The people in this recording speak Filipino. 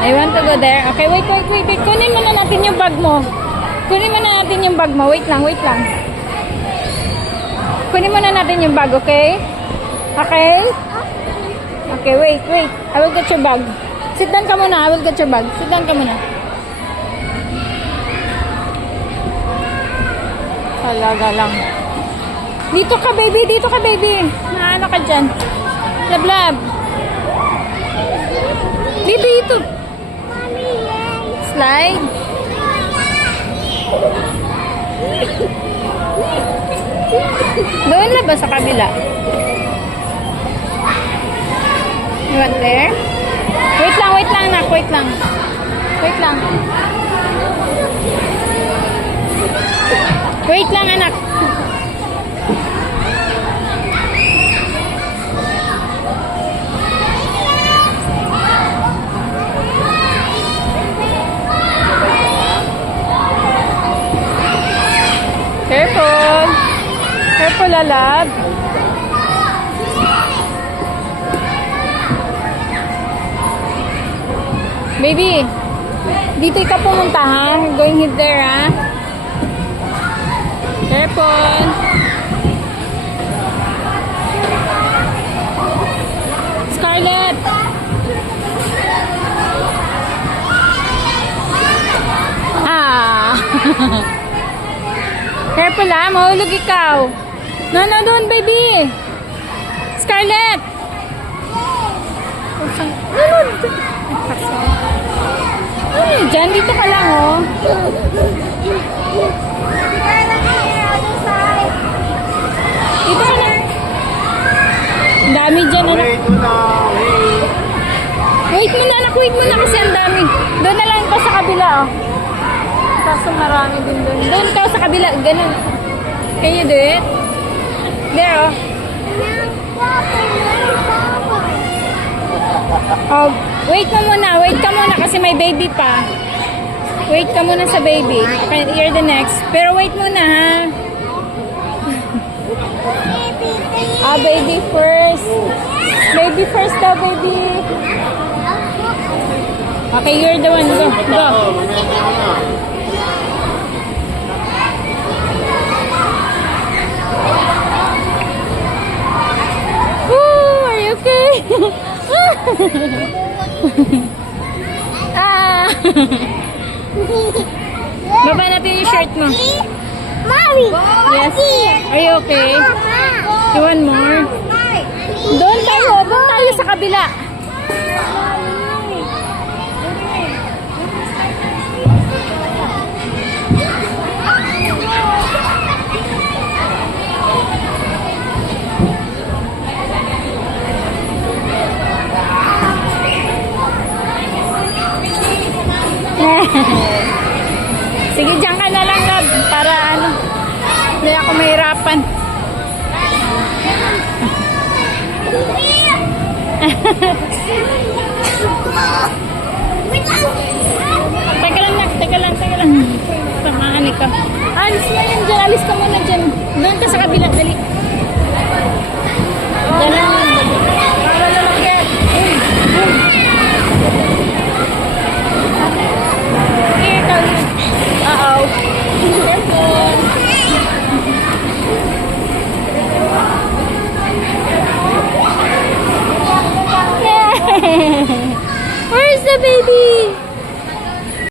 I want to go there. Okay, wait. Kunin muna natin yung bag mo. Kunin muna natin yung bag mo. Wait lang. Kunin muna natin yung bag, okay? Okay? Okay, wait. I will get your bag. Sit down ka muna. I will get your bag. Sit down ka muna. Talaga lang. Dito ka, baby. Naano ka dyan? Lab. Dito. Slide. Doon na ba sa kabila? You want there? Wait lang, anak. Wait lang. Wait lang, anak. Careful, love. Baby, dito ka pumunta, ha? Going hit there, ha? Careful. Scarlett. Careful, ha? Mahulog ikaw. No, doon, baby. Scarlett. Diyan, dito ka lang, oh. Dito ka na. Ang dami dyan, anak. Wait muna, anak. Wait muna kasi ang dami. Doon na lang ito sa kabila, oh. Kaso marami din doon. Doon ka sa kabila. Ganun. Can you do it? There, oh. Oh, wait ka muna kasi may baby pa. Wait ka muna sa baby. You're the next. Pero wait muna, ha? Baby first. Baby first daw, baby. Okay, you're the one. Go. Are you okay? Baba natin yung shirt mo. Mommy! Yes. Are you okay? You want more? Doon tayo sa kabila. Sige, dyan ka na lang, love. Para hindi ako mahirapan. Teka lang. Tamaan ka. Alis na yan dyan. Alis ka muna dyan. Doon ka sa kabila. Dali. Dyan lang. Para lalakyan. Uh-oh. Careful. Where's the baby?